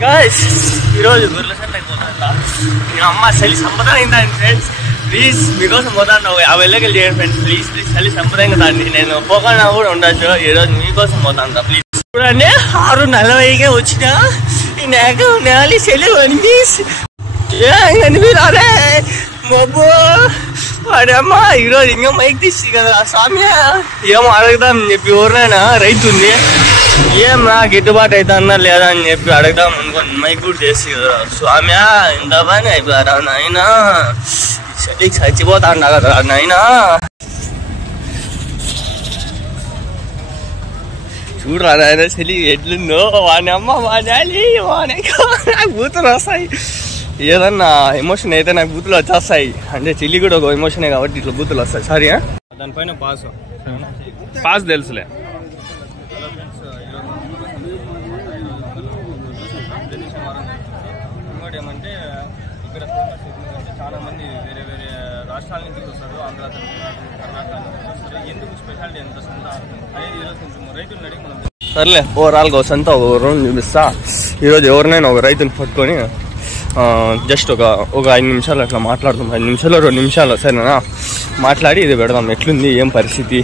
ఈరోజు గొర్రెల సంతకి పోతా. నేను అమ్మ చలి సంప్రదాయం ఫ్రెండ్స్, ప్లీజ్ మీకోసం పోతాను. 50 లెక్కలు చేయండి ఫ్రెండ్స్, ప్లీజ్ ప్లీజ్. చలి సంప్రదాయం దాన్ని నేను పోకుండా కూడా ఉండొచ్చు. ఈరోజు మీకోసం పోతాను ప్లీజ్. చూడండి 6:40కే వచ్చిన నాకు నేలి చలి అనిపిరారే మబ్బు వాడమ్మా. ఈరోజు ఇంకా మైక్ తీసి కదా స్వామి ఏమో అడుగుదాం అని చెప్పి ఎవరినైనా రైతుంది ఏమన్నా గిట్టుబాటు అవుతుందా లేదా అని చెప్పి అడుగుదాం అనుకోండి. మైక్ కూడా చేసి కదా స్వామి ఇంత పని అయిపోయారా నాయనా, చలికి చచ్చిపోతా అన్నా కదా నాయనా. చూడరా నాయన చలి ఎట్లుందో. వాని అమ్మ వాడాలి నాకు బూతులు వస్తాయి. ఏదన్నా ఎమోషన్ అయితే నాకు బూతులు వచ్చేస్తాయి. అంటే చెల్లి కూడా ఒక ఎమోషనే కాబట్టి ఇట్లా బూతులు వస్తాయి. సారీ దానిపైన పాస్ తెలుసులే. ఇంకోటి ఏమంటే ఇక్కడ చాలా మంది వేరే వేరే రాష్ట్రాల నుంచి వస్తారు. ఆంధ్ర, కర్ణాటక నుంచి వస్తారు. ఎందుకు స్పెషాలిటీ ఎంత సొంత అనేది ఈరోజు కొంచెం రైతులను అడిగి మనం సర్లే ఓవరాల్గా సొంత ఒక రౌండ్ చూపిస్తా. ఈరోజు ఎవరినైనా ఒక రైతుని పట్టుకొని జస్ట్ ఒక 5 నిమిషాలు అట్లా మాట్లాడుతాం. 5 నిమిషాలు 2 నిమిషాలు సరేనా మాట్లాడి ఇది పెడదాం ఎట్లుంది ఏం పరిస్థితి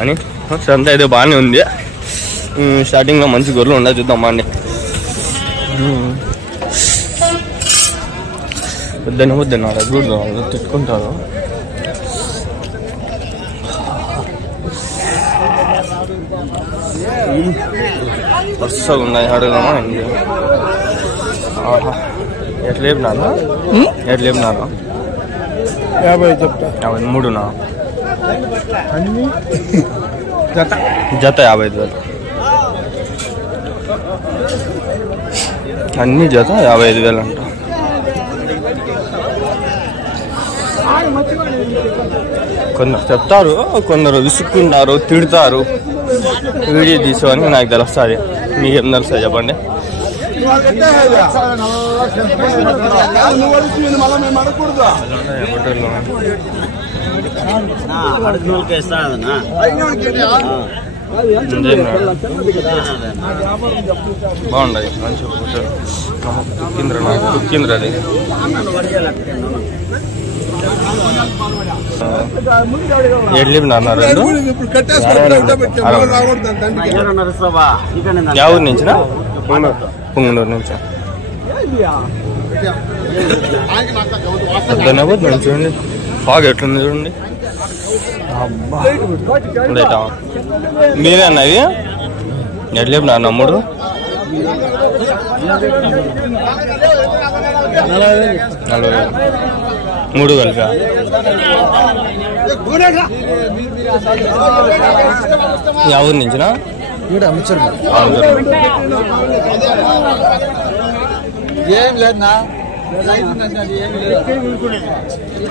అని. అంతా ఏదో బాగానే ఉంది. స్టార్టింగ్లో మంచి గొర్రెలు ఉండదు చూద్దాం అండి. వద్దన చూడదు తిట్టుకుంటారు. వరుసగా ఉన్నాయి అడుగుదామా ఇంటి. ఎట్లా లేపినారా 50 చెప్తా. 53నా జత 55,000 అన్ని జత 55,000 అంట. కొందరు చెప్తారు, కొందరు విసుక్కుంటారు, తిడతారు. వీడియో తీసుకోని నాకు తెలుస్తుంది. మీకేం తెలుస్తుంది చెప్పండి. బాగుండదు మంచి కుక్కింద్ర అది. ఎడ్లిపినారు యా ఊరి నుంచినా? పుంగనూరు నుంచి. చూడండి ఫాగ్ ఎట్లుంది చూడండి. అబ్బా మీరే అన్నది ఎడ్లిపినారు నమ్ముడు. 40,000 3 కలిపా. యా ఊరి నుంచినా?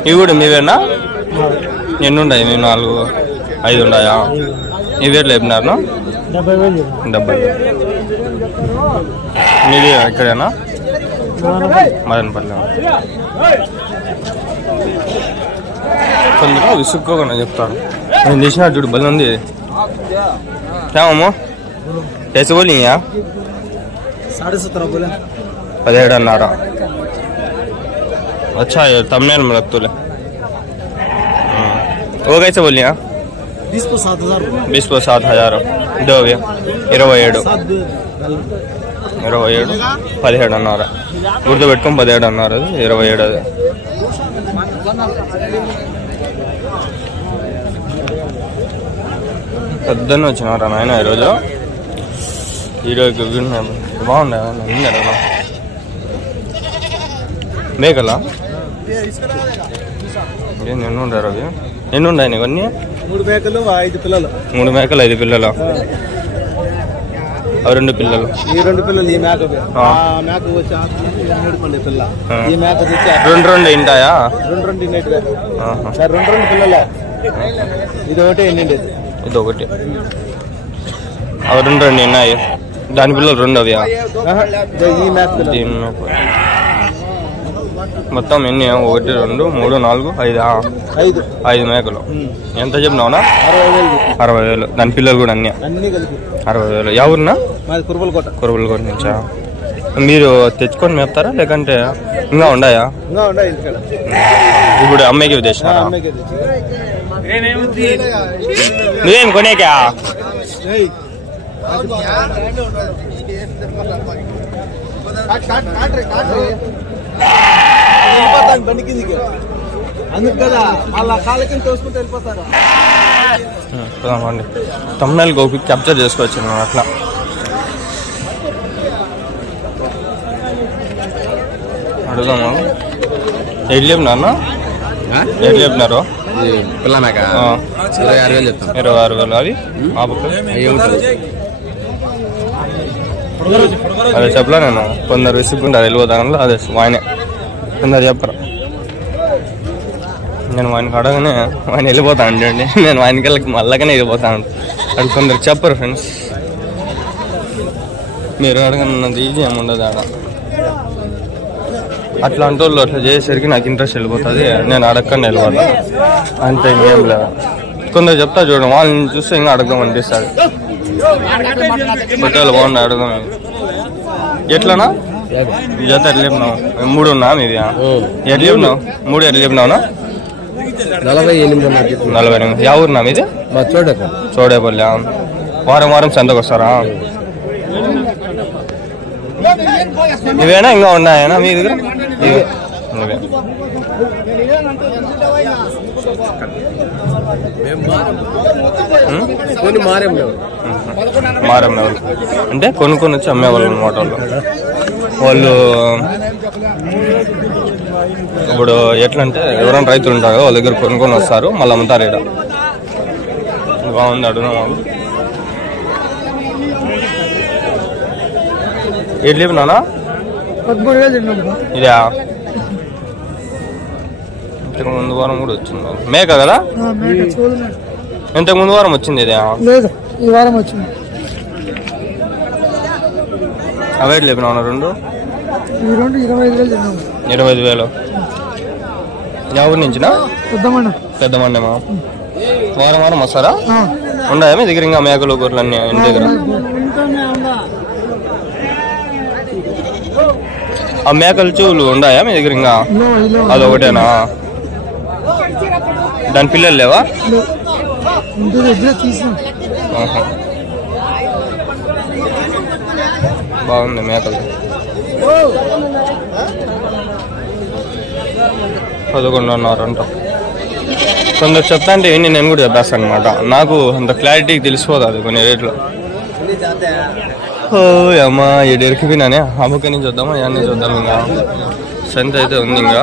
ఇవి కూడా మీవేనా? ఎన్ని ఉన్నాయి? 4 5 ఉన్నాయా? ఇవి ఎట్లా చెప్పినారు? 70,000. మీది ఎక్కడేనా? మదనపల్లి. కొందరు విసుక్కోకుండా చెప్తారు. నేను చేసిన చూడు బలి ఉంది. ఏమో कैसे बोली आप? 17.5 बोले. 17.5. अच्छा है थंबनेल में रख तो ले. वो कैसे बोली आप? 20 को 7,000. 20 को 7,000 दो भैया. 27 17.5 గుర్తు పెట్టుకొని 17.5 27 అది. పెద్దన్న వచ్చినారా నాయన ఈరోజు. ఈరోజు బాగుండే మేకలా ఎన్ని ఉండారు అవి? ఎన్ని ఉన్నాయి ఇవన్నీ? 3 మేకలు 5 పిల్లలు. 3 మేకలు 5 పిల్లలు. 2 పిల్లలు. ఈ 2 పిల్లలు. ఈ మేక మేక వచ్చి 3 పల్లె పిల్ల. ఈ మేక వచ్చి 2 ఇంటాయా? 2 ఇండేటివే. 2 పిల్లలే. ఇది ఒకటి ఎన్నిండేది. ఇది ఒకటి. అవి 2 ఉన్నాయి. దాని పిల్లలు 2 అవి. ఈ మేక మొత్తం ఎన్ని? 1 2 3 4 5 5 మేకలు. ఎంత చెప్పినావునా? 60,000. దాని పిల్లలు కూడా అన్ని 60,000. ఎవరున్నా? కురబలకోట. కురబలకోట నుంచా? మీరు తెచ్చుకొని మేపుతారా లేకంటే ఇంకా ఉన్నాయా? ఇప్పుడు అమ్మాయికి తెచ్చినారా? నువ్వేం కొనేకా? తమ్ముళ్ళు గోపి క్యాప్చర్ చేసుకోవచ్చు మనం అట్లా. అడుగుదామా? ఎట్లా చెప్పినారు? ఎట్లా చెప్పినారు? పిల్లనాక 26,000 చెప్తాను. 26,000 అవి ఆ బుక్ అదే చెప్పలే నేను. కొందరు విసుక్కుంటారు వెళ్ళిపోతాను. అదే ఆయనే కొందరు చెప్పరు. నేను ఆయనకి అడగనే ఆయన వెళ్ళిపోతాను అండి. నేను ఆయనకి మళ్ళాగానే వెళ్ళిపోతాను. అది కొందరు చెప్పరు ఫ్రెండ్స్. మీరు అడగనున్నది ఈజీ ఏమి ఉండదు ఆడ. అట్లాంటి వాళ్ళు అట్లా చేసేసరికి నాకు ఇంట్రెస్ట్ వెళ్ళిపోతుంది. నేను అడగకుండా వెళ్ళిపోతాను అంతే, ఇంకేం లేదు. కొందరు చెప్తా చూడండి, వాళ్ళని చూస్తే ఇంకా అడగదాం అనిపిస్తుంది. బట్టలు బాగుంది అడగదాం. ఎట్లనా జత ఎట్లా చెప్పినావు? 3 ఉన్నా మీది? ఎట్లా చెప్పినావు? 3 ఎట్లా చెప్పినావునా? 48. యా ఊరునా మీది? చోడేపల్లి. వారం వారం సంతకు వస్తారా? ఇవేనా ఇంకా ఉన్నాయనా మీ దగ్గర? ఇవే మారం అంటే కొనుక్కొని వచ్చి అమ్మేవాళ్ళు అనమాట. వాళ్ళు ఇప్పుడు ఎట్లా అంటే ఎవరైనా రైతులు ఉంటారో వాళ్ళ దగ్గర కొనుక్కొని వస్తారు, మళ్ళీ అమ్ముతారు. ఇక్కడ బాగుంది అడుగునా వాళ్ళు. ఎట్లా చెప్పినానా? 13,000 ఇదా? ఇంతకు ముందు వారం కూడా వచ్చింది. మేక కదా? ఇంతకు ముందు వారం వచ్చింది. ఇదే ఈ వారం వచ్చింది. అవే ఎట్లా చెప్పినా? 2 25,000. ఎవరి నుంచినా? పెద్దమండేమా? వారం వారం వస్తారా? ఉన్నాయా మీ దగ్గర ఇంకా మేకలు గొర్రెలు అన్నీ ఇంటి దగ్గర? ఆ మేకలు చెవులు ఉన్నాయా మీ దగ్గర ఇంకా? అదొకటేనా? దాని పిల్లలు లేవా? బాగుంది మేకలు. 11.5 అంట. కొందరు చెప్తా అంటే నేను కూడా చెప్పేస్తాను అనమాట. నాకు అంత క్లారిటీకి తెలిసిపోదు అది కొన్ని రేట్లు. అమ్మా ఏడు ఎరికిపోయినానే. అమ్మక నుంచి చూద్దామా అన్నీ చూద్దాం. ఇంకా సంత అయితే ఉంది. ఇంకా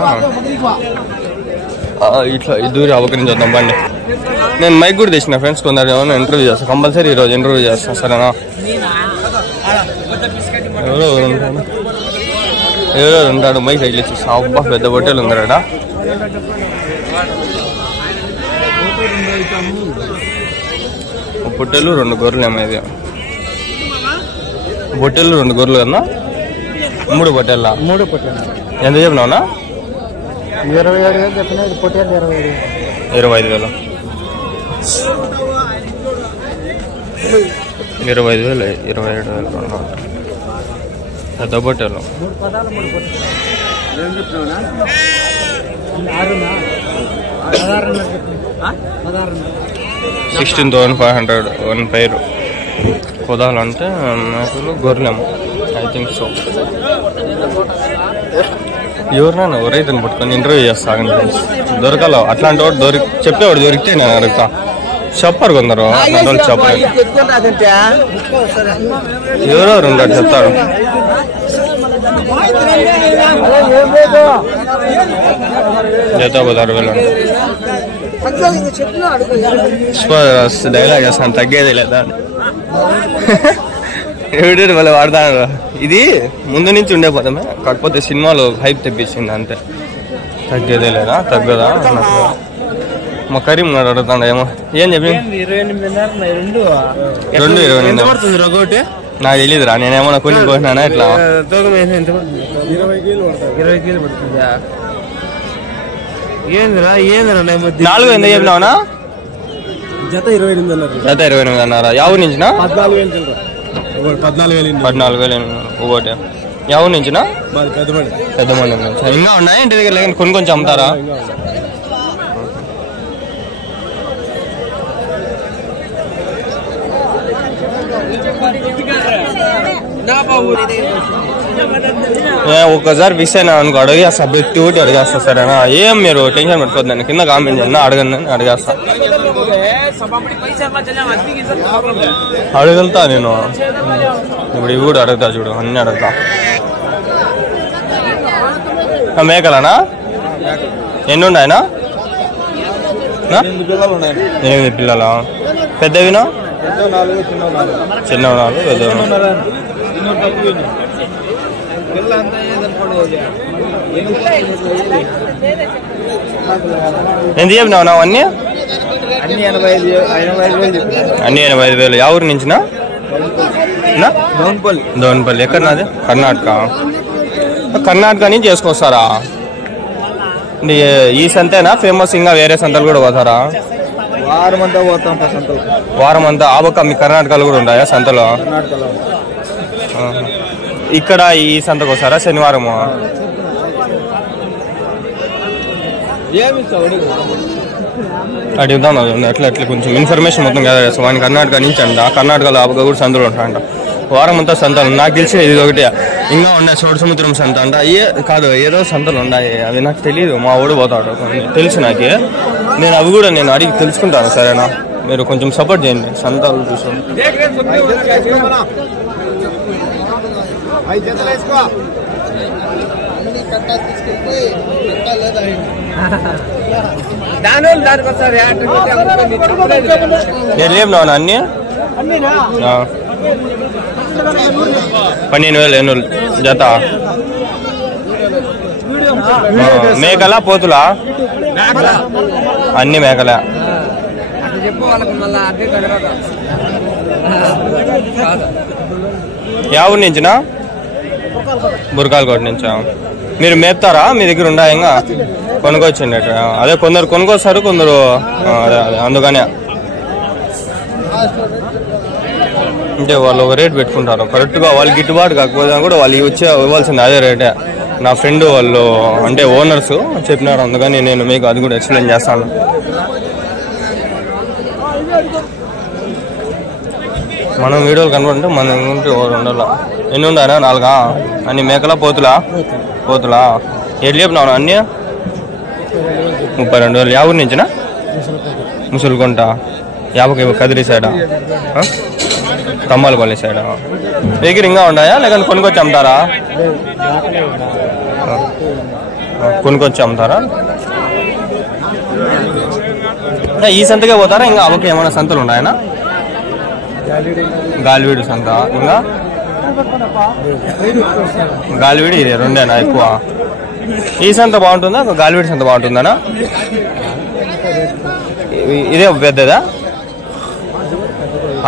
ఇట్లా దూరి అవ్వక నుంచి చూద్దాం బండి. నేను మైక్ కూడా తెచ్చిన ఫ్రెండ్స్. కొందరు ఏమైనా ఇంటర్వ్యూ చేస్తాను కంపల్సరీ. ఈరోజు ఇంటర్వ్యూ చేస్తాను సరేనా? ఎవరో ఉంటాడు మైక్ సైకిల్ ఇచ్చేసి. అబ్బా పెద్ద బొట్టెలు ఉందరాడ. పొట్టెలు 2 గొర్రెలు ఏమో. ఇది బొట్టెలు 2 గొర్రెలు కన్నా? 3 పొట్టెళ్ళ? 3 పొట్టెలు. ఎంత చెప్పినావునా? 27,000 చెప్పిన. పొట్టేలు 25,000. 25,000 27,000 పెద్ద పొట్టెలు. 16,500 1 పైరు. కుదాలంటే మేకలు గొర్రెలేమో ఐ థింక్ సో. ఎవరినైనా రైతుని పట్టుకొని ఇంటర్వ్యూ చేస్తాను ఫ్రెండ్స్. దొరకాల అట్లాంటి వాడు చెప్పేవాడు దొరికితే నేను అడుగుతా. చెప్పరు కొందరు వాళ్ళు చెప్పలేదు. ఎవరో 2 చెప్తారు. జత 16,000 డైలాగ్ చేస్తాను. తగ్గేది లేదా ఎవడు మళ్ళీ వాడతాను. ఇది ముందు నుంచి ఉండే పదమే, కాకపోతే సినిమాలో హైప్ తెప్పించింది అంతే. తగ్గేదే లేదా? తగ్గదా? మా కరీం నాడు అడుగుతాడు ఏమో. ఏం చెప్పి 2,28 నాకు తెలియదురా. నేనేమన్నా కొన్ని పోయినా ఇట్లా 20 పడుతుందా? 4 ఎంత చెప్పినావునా? జత 28 అన్నారు. జత 28 అన్నారా? యావు నుంచి 14,000 14,000 ఒకటి. ఎవరి నుంచినా? మాది పెద్దమంది నుంచి. ఇంకా ఉన్నాయి ఇంటి దగ్గర లేకపోతే కొన్ని కొంచెం అమ్ముతారా? ఒక్కసారి మిస్ అయినా అనుకో అడిగేస్తా, బెట్టి ఒకటి అడిగేస్తా. సరేనా? ఏం మీరు టెన్షన్ పెట్టుకోవద్దండి, కింద కామెంట్ చేయండి, అడగండి, అడిగేస్తా. అడుగుతా నేను ఇప్పుడు ఇవి కూడా అడుగుతా, చూడు అన్నీ అడుగుతా. మేకలనా? ఎన్ని ఉన్నాయనా? 8 పిల్లలా? పెద్దవినా? చిన్న 4, పెద్ద. ఎంత చెప్పినావు నావు? అన్నీ 85,000. యా ఊరి నుంచినా? దోన్పల్లి. ఎక్కడ నాది? కర్ణాటక. కర్ణాటక నుంచి చేసుకొస్తారా? ఈ సంతేనా ఫేమస్? ఇంకా వేరే సంతలు కూడా పోతారా? వారం అంతా ఆబక్క మీ కర్ణాటకలో కూడా ఉన్నాయా సంతలో? ఇక్కడ ఈ సంతకు వస్తారా శనివారము? అడుగుదాం ఎట్లా కొంచెం ఇన్ఫర్మేషన్ మొత్తం గ్యాదర్ చేస్తాం. వాడిని కర్ణాటక నుంచి అంట, కర్ణాటకలో ఆబక్క కూడా సంతలు ఉంటాయంట. వారం అంతా సంతలు. నాకు తెలిసి ఇది ఒకటి ఇంకా ఉన్నాయి, చోటు సముద్రం సంత అంట. కాదు ఏదో సంతలు ఉన్నాయి, అవి నాకు తెలియదు. మా ఊడు పోతాడు తెలుసు నాకే. నేను అవి కూడా నేను అడిగి తెలుసుకుంటాను. సరేనా? మీరు కొంచెం సపోర్ట్ చేయండి సంతలు చూసుకోండి. లేవు అన్నీ 12,000 జత. మేకలా పోతులా? అన్ని మేకలే. యా ఊరి నుంచినా? బురకాలకోట నుంచా? మీరు మేపుతారా? మీ దగ్గర ఉండా ఇంకా కొనుక్కొచ్చండి. అదే కొందరు కొనుక్కొస్తారు, కొందరు అదే అందుకనే అంటే వాళ్ళు ఒక రేట్ పెట్టుకుంటారు కరెక్ట్గా. వాళ్ళు గిట్టుబాటు కాకపోతే కూడా వాళ్ళు ఇవ్వాల్సింది అదే రేటే. నా ఫ్రెండ్ వాళ్ళు అంటే ఓనర్స్ చెప్పినారు, అందుకని నేను మీకు అది కూడా ఎక్స్ప్లెయిన్ చేస్తాను. మనం వీడియోలు కనబడుతుంటే మన ఉంటే 2 ఎన్ని ఉన్నాయా? 4 అన్ని మేకలా పోతులా? ఎట్లు చెప్పినావు అన్నీ? 32,000. యా ఊరి నుంచినా? ముసలికొంట. యాభై కదిరి సైడా? కమ్మాలపల్లి సైడా? దగ్గర ఇంకా ఉన్నాయా లేకపోతే కొనుక్కొచ్చి అమ్ముతారా? కొనుక్కొచ్చి అమ్ముతారా? ఈ సంతకే పోతారా? ఇంకా అవకి ఏమైనా సంతలు ఉన్నాయనా? గాలివీడు సంత, ఇంకా గాలివీడు ఇది 2 ఎక్కువ. ఈ సంత బాగుంటుందా గాలివీడు సంత బాగుంటుందనా? ఇదే పెద్దదా?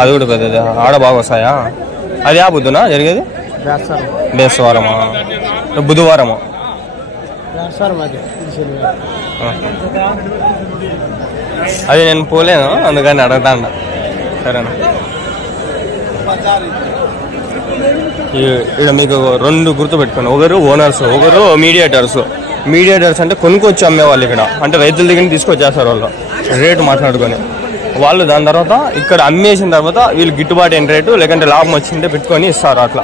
అది కూడా పెద్దదా? ఆడ బాగా వస్తాయా? అది ఆ బుద్ధునా జరిగేది? బేస్తవారమా? బుధవారమా? అది నేను పోలేను, అందుకని అడుగుతాను. సరేనా? ఇక్కడ మీకు 2 గుర్తుపెట్టుకోండి. ఒకరు ఓనర్స్, ఒకరు మీడియేటర్స్. మీడియేటర్స్ అంటే కొనుక్కొచ్చి అమ్మేవాళ్ళు. ఇక్కడ అంటే రైతుల దగ్గర తీసుకొచ్చేస్తారు వాళ్ళు రేటు మాట్లాడుకొని. వాళ్ళు దాని తర్వాత ఇక్కడ అమ్మేసిన తర్వాత వీళ్ళు గిట్టుబాటు అయిన రేటు లేకంటే లాభం వచ్చిందే పెట్టుకొని ఇస్తారు. అట్లా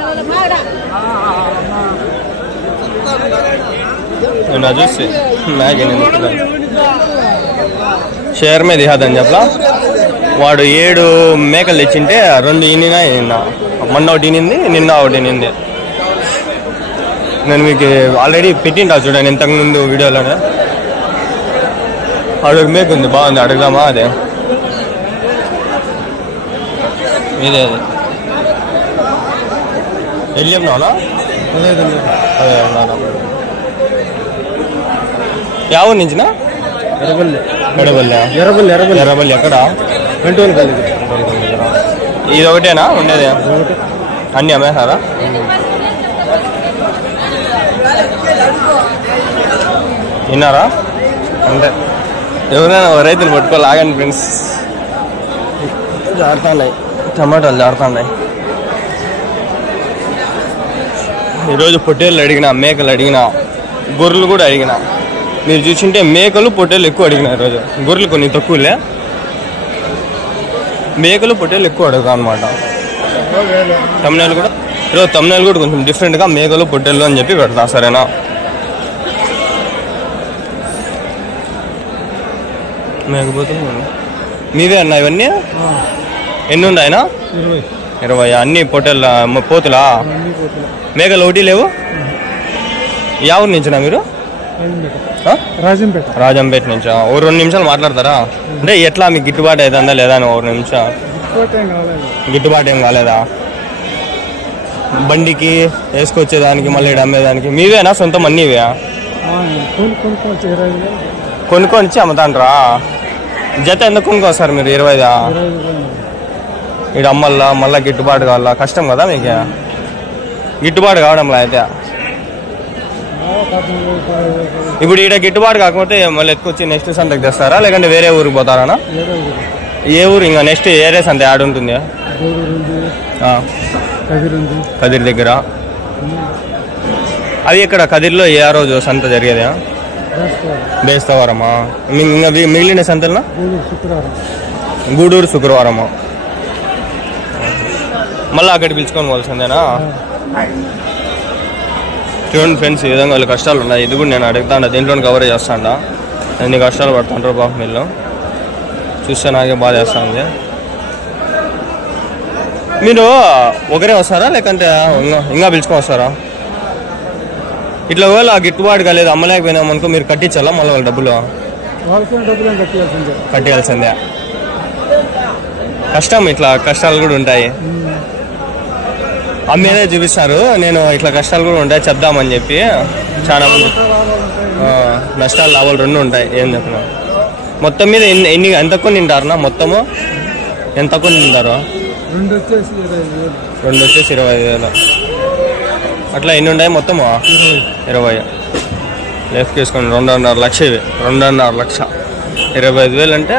నేను చూసి మ్యాగీ షేర్ మీద ఇహాదని చెప్పలా. వాడు 7 మేకలు తెచ్చింటే 2 ఈనినా మొన్న ఒకటి ఈనింది, నిన్న ఒకటి ఈనింది. నేను మీకు ఆల్రెడీ పెట్టింటా చూడండి ఇంతకుముందు వీడియోలోనే. అడుగు మేక ఉంది, బాగుంది, అడుగుదామా? అదే ఇదే అది వెళ్ళి చెప్పినావునా? అదే యా ఊరి నుంచినా? ఎర్రబల్లి. ఎక్కడ? ఇది ఒకటేనా ఉండేది? అన్ని అమ్మేసారా? విన్నారా? అంటే ఎవరైనా రైతులు పట్టుకోవాలి. ఆగండి ఫ్రెండ్స్, జారుతున్నాయి టమాటాలు, జారుతున్నాయి. ఈరోజు పొట్టేళ్ళు అడిగిన, మేకలు అడిగిన, గొర్రెలు కూడా అడిగిన. మీరు చూసింటే మేకలు పొట్టేళ్ళు ఎక్కువ అడిగిన ఈరోజు. గొర్రెలు కొన్ని తక్కువలే, మేకలు పొట్టేళ్ళు ఎక్కువ అడుగుతా అనమాట. తమ్ముళ్ళు కూడా ఈరోజు తమ్ముళ్ళు కూడా కొంచెం డిఫరెంట్గా మేకలు పొట్టేళ్ళు అని చెప్పి పెడతా. సరేనా? మేకపోతే మీవే అన్నా ఇవన్నీ? ఎన్ని ఉన్నాయనా? 20. అన్ని పొట్టేళ్ళ పోతులా? మేకలు ఒకటి లేవు? యా ఊరు నుంచినా మీరు? రాజంపేట నుంచా? ఓ 2 నిమిషాలు మాట్లాడతారా? అంటే ఎట్లా మీకు గిట్టుబాటు అవుతుందా లేదా అని 1 నిమిషం. గిట్టుబాటు ఏం కాలేదా? బండికి వేసుకొచ్చేదానికి మళ్ళీ అమ్మేదానికి మీవేనా సొంతం అన్నీవే? కొనుక్కొని వచ్చి అమ్ముతాండ్రా? జత ఎందుకు కొనుక్కోస్తారు మీరు? 20. ఇక్కడ అమ్మల్లా మళ్ళీ గిట్టుబాటు కావాలా? కష్టం కదా మీకు. గిట్టుబాటు కావడంలా అయితే ఇప్పుడు ఈడ గిట్టుబాటు కాకపోతే మళ్ళీ ఎత్తుకొచ్చి నెక్స్ట్ సంతకి తెస్తారా లేకంటే వేరే ఊరికి పోతారా? ఏ ఊరు ఇంకా నెక్స్ట్ ఏరే సంత యాడ్ ఉంటుంది? కదిరి దగ్గర. అది ఇక్కడ కదిరిలో ఏ రోజు సంత జరిగేదా? బేస్తవారమా? ఇంకా మిగిలిన సంతలనా? గూడూరు శుక్రవారమా? మళ్ళీ అక్కడికి పిలుచుకొని పోవాల్సిందేనా? చూడండి ఫ్రెండ్స్, ఈ విధంగా వాళ్ళ కష్టాలు ఉన్నాయి. ఇది కూడా నేను అడుగుతాను, దీంట్లో కవర్ చేస్తాడా ఎన్ని కష్టాలు పడుతుంటారు పాపం వీళ్ళు. చూస్తే నాకే బాధ చేస్తుంది. మీరు ఒకరే వస్తారా లేకంటే ఇంకా పిలుచుకొని వస్తారా? ఇట్లా ఒకవేళ గిట్టుబాటు కాలేదు అమ్మలేకపోయినాం అనుకో మీరు కట్టించాలా మళ్ళీ వాళ్ళ డబ్బులు? కట్టియాల్సిందే. కష్టం, ఇట్లా కష్టాలు కూడా ఉంటాయి. అమ్మేదే చూపిస్తారు. నేను ఇట్లా కష్టాలు కూడా ఉంటాయి చెప్దామని చెప్పి చాలా మంది నష్టాలు లాభాలు 2 ఉంటాయి. ఏం చెప్పిన మొత్తం మీద ఎంత కొని తింటారనా? మొత్తము ఎంత కొని తింటారు? 2 వచ్చేసి 25,000. అట్లా ఎన్ని ఉన్నాయి మొత్తము? 20. లెఫ్ట్ వేసుకోండి. 2.5 లక్ష. ఇవి 2.5 లక్ష. 25,000 అంటే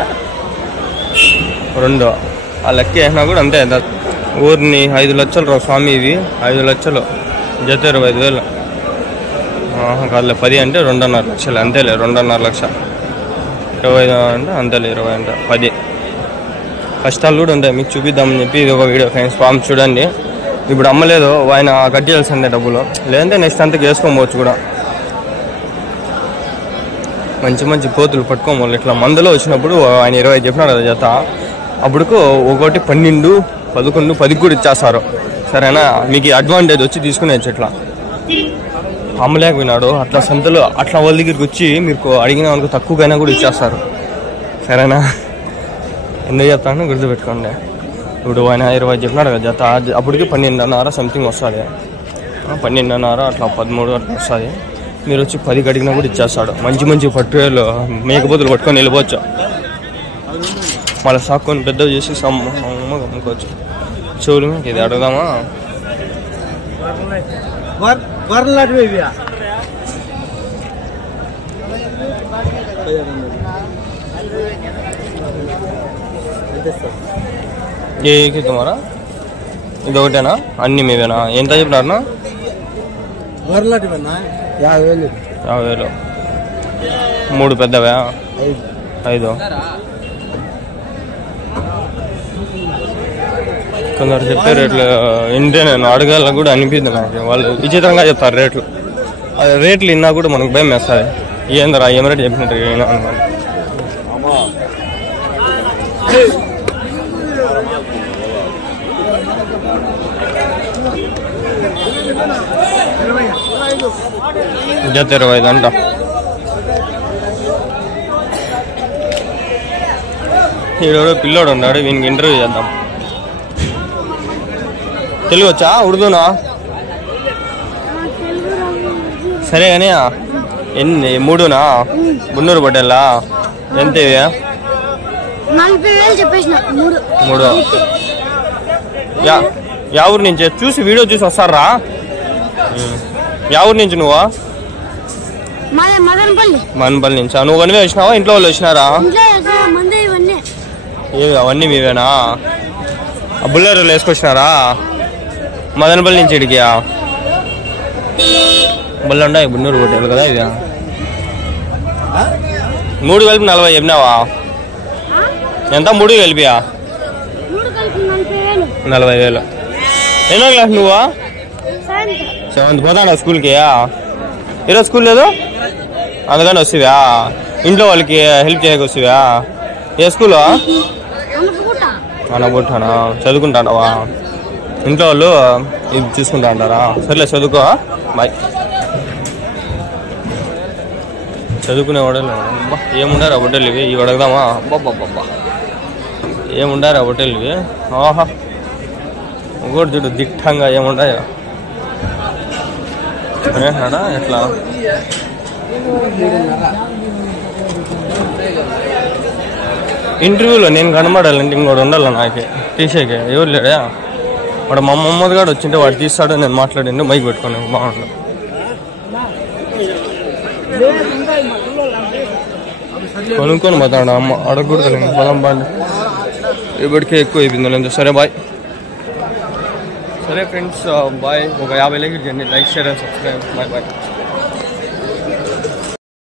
2 ఆ లెక్క వేసినా కూడా అంతే. ఊరిని 5 లక్షలు రా స్వామి. ఇవి 5 లక్షలు జత 25,000 కాదులే. 10 అంటే 2.5 లక్షలు అంతేలే. 2.5 లక్ష 25 అంటే అంతేలే. 20 అంటే 10. కష్టాలు కూడా ఉంటాయి, మీకు చూపిద్దామని చెప్పి ఇది ఒక వీడియో ఫ్రెండ్స్. ఫామ్ చూడండి. ఇప్పుడు అమ్మలేదు ఆయన కట్టేయాల్సిందే డబ్బులు, లేదంటే నెక్స్ట్ అంతా వేసుకోవచ్చు కూడా. మంచి మంచి పోతులు పట్టుకోవాలి. ఇట్లా మందులో వచ్చినప్పుడు ఆయన 20 చెప్పినాడు కదా జత, అప్పుడుకు ఒకటి 12, 11, 10 కూడా ఇచ్చేస్తారు. సరేనా? మీకు అడ్వాంటేజ్ వచ్చి తీసుకునేచ్చు. ఇట్లా అమ్మలేకపోయినాడు అట్లా సంతలో అట్లా వాళ్ళ దగ్గరికి వచ్చి మీకు అడిగిన వాళ్ళకి తక్కువకైనా కూడా ఇచ్చేస్తారు. సరేనా? ఎందుకు చెప్తాను గుర్తుపెట్టుకోండి. ఇప్పుడు ఆయన 20 చెప్పినాడు కదా జత, అప్పటికి 12.5 సంథింగ్ వస్తుంది. 12.5 అట్లా 13 అట్లా వస్తుంది. మీరు వచ్చి 10 అడిగినా కూడా ఇచ్చేస్తాడు. మంచి మంచి పట్టులు మేకపోతులు పట్టుకొని వెళ్ళిపోవచ్చు. మళ్ళీ సాక్కొని పెద్దవి చేసి అమ్ముకోవచ్చు. చెవులు ఇది అడుగుదామా? ఏ కుమారా ఇది ఒకటేనా? అన్ని మీవేనా? ఎంత చెప్పినారనా? 50,000. 3 పెద్దవా? 5. కొందరు చెప్పే రేట్లు ఇంటే నేను అడగాల కూడా అనిపిస్తుంది నాకు. వాళ్ళు విచిత్రంగా చెప్తారు రేట్లు. రేట్లు విన్నా కూడా మనకు భయం వేస్తుంది. ఏందరా ఏం రేటు చెప్పినట్టు అనుకోండి. జత 25 అంట. ఈడెవడో పిల్లోడు ఉన్నాడు, వీనికి ఇంటర్వ్యూ చేద్దాం. తెలుగు వచ్చా? ఉర్దూనా? సరే కానీ ఎన్ని 3నా? మున్నూరు పట్టేలా ఎంత? 3. యా ఊరు నుంచి చూసి వీడియో చూసి వస్తారా? యా ఊరు నుంచి నువ్వా? మదనపల్లి నుంచా? నువ్వు కనివే వచ్చినావా? ఇంట్లో వాళ్ళు వచ్చినారా? అవన్నీ మీవేనా? బుల్లెరోలు వేసుకొచ్చినారా మదనపల్లి నుంచి ఇడికి? బళ్ళు ఉన్నాయి బున్నూరు పొట్టేలు కదా ఇది 3 కలిపి 40 చెప్పినావా ఎంత 3 కలిపియా 40,000 ఎన్నో క్లాస్ నువ్వా 7th పోతాడా స్కూల్కి ఈరోజు స్కూల్ లేదు అందుకని వస్తువా ఇంట్లో వాళ్ళకి హెల్ప్ చేయక వస్తువా ఏ స్కూల్ అనబుట్టానా చదువుకుంటావా ఇంట్లో వాళ్ళు ఇది చూసుకుంటా అంటారా సర్లే చదువుకో బాయ్ చదువుకునేవాడు ఏముండారు ఆ హోటల్ ఇవి ఇవి అడగదామా అబ్బాబ్బా ఏముండారు ఆ హోటల్ ఇవి ఆహా ఇంకోటి చూడు దిట్టంగా ఏముండాయో అడా ఎట్లా ఇంటర్వ్యూలో నేను కనబడాలంటే ఇంకోటి ఉండాలి నాకే తీసేకే ఎవరు లేడా వాడు మా మమ్మది గారు వచ్చింటే వాడు తీస్తాడు నేను మాట్లాడిండు మైక్ పెట్టుకుని బాగుండు కొనుక్కొని పోతాడు అమ్మ అడగకూడదు పొలం బాగా ఇప్పటికే ఎక్కువ అయిపోయింది సరే బాయ్ సరే ఫ్రెండ్స్ బాయ్ ఒక 50 లైక్ చేయండి like share and subscribe bye bye